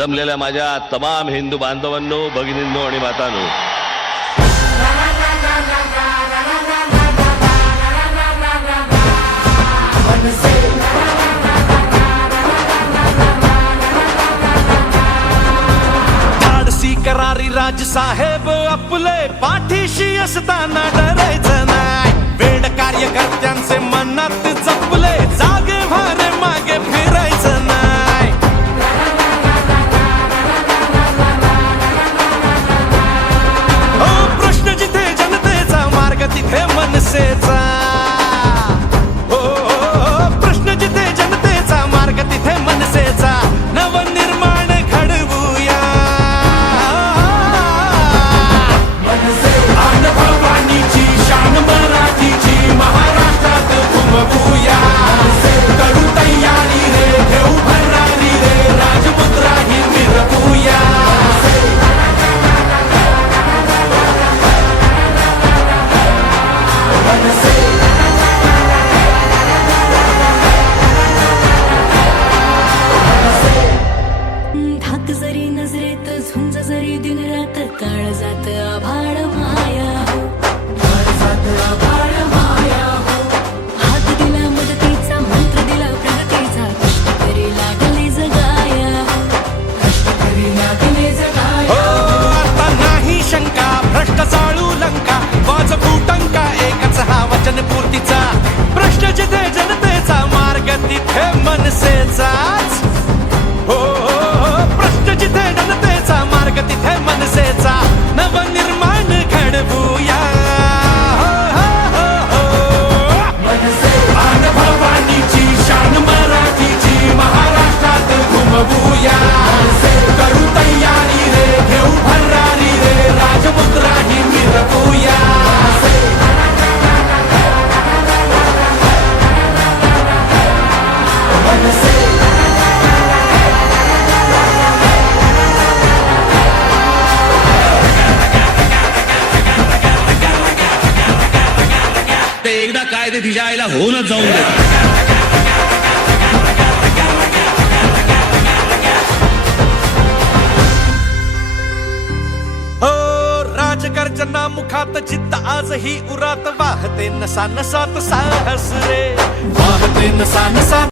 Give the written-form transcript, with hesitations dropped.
जमलेल्या माझ्या तमाम हिंदू बांधवांनो, भगिनींनो आणि मातांनो, धाडसी करारी राज साहेब आपले पाठीशी असताना डरायचं नाही. वेड कार्यकर्त्यांचे मनात जपले, जागे भारे मागे फिरायचं नाही. हो, प्रश्न जिथे जनतेचा, मार्ग तिथे मनसेचा. हो, प्रश्न जिथे जनतेचा, मार्ग तिथे मनसेचा. नवनिर्माण घडवूया, भवानीची शान मराठीची महाराष्ट्रात घुमवूया. करू तयारी रे, घेऊ भरारी रे, राजमुद्रा ही मिरवूया. धाक जरी नजरेत झुंज जरी दिन रात, काळ जात आभाळ माया हो, आभाळ माया हो. हात दिला मदतीचा, मंत्र दिला प्रगतीचा, कष्टकरी लागले जगाया हो, कष्टकरी लागले जगाया. हो, आता नाही शंका, भ्रष्ट चाळू लंका, वाज फुटंका, एकच हा वचन पूर्तीचा. प्रश्न जिथे जनतेचा, मार्ग तिथे मनसेचाच. हो, प्रश्न जिथे जनतेचा, मार्ग तिथे मनसेचा. नवनिर्माण घडवूया. आन भवानीची शान मराठीची महाराष्ट्रात घुमवूया. करू तयारी रे, घेऊ भरारी रे, राजमुद्रा ही मिरवूया. ते एकदा काय ते तिच्या आईला होऊनच जाऊन दे. हो, राजगर्जना मुखात जिद्द आजही उरात, वाहते नसा नसात साहस रे, वाहते नसा नसात